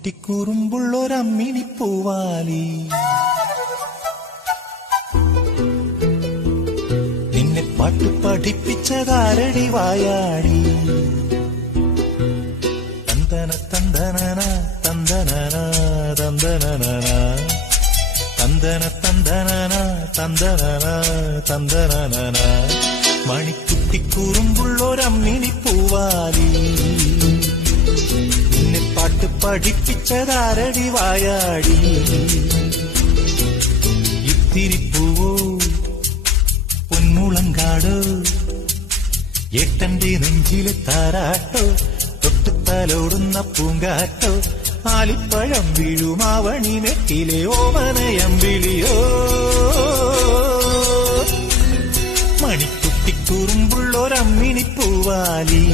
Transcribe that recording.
മണിക്കുട്ടിക്കുറുമ്പുള്ളൊരമ്മിണിപ്പൂവാലി നിന്നെ പാട്ട് പഠിപ്പിച്ചതാരടി വായാടി തന്തന തന്തനന തന്തനന തന്തനന തന്തന തന്തനന തന്തനന തന്തനന മണിക്കുട്ടിക്കുറുമ്പുള്ളൊരമ്മിണിപ്പൂവാലി നിന്നെ പാട്ട് പഠിപ്പിച്ചതാരടി വായാടി ഇത്തിരിപ്പൂവോ പൊന്മുളങ്കാടോ ഏട്ടന്റെ നെഞ്ചിലെ താരാട്ടോ തൊട്ടുത്തലോടുന്ന പൂങ്കാറ്റോ ആലിപ്പഴം വീഴുമാവണി നെറ്റിലെ ഓമനയമ്പിളിയോ മണിക്കുട്ടിക്കുറുമ്പുള്ളൊരമ്മിണിപ്പൂവാലി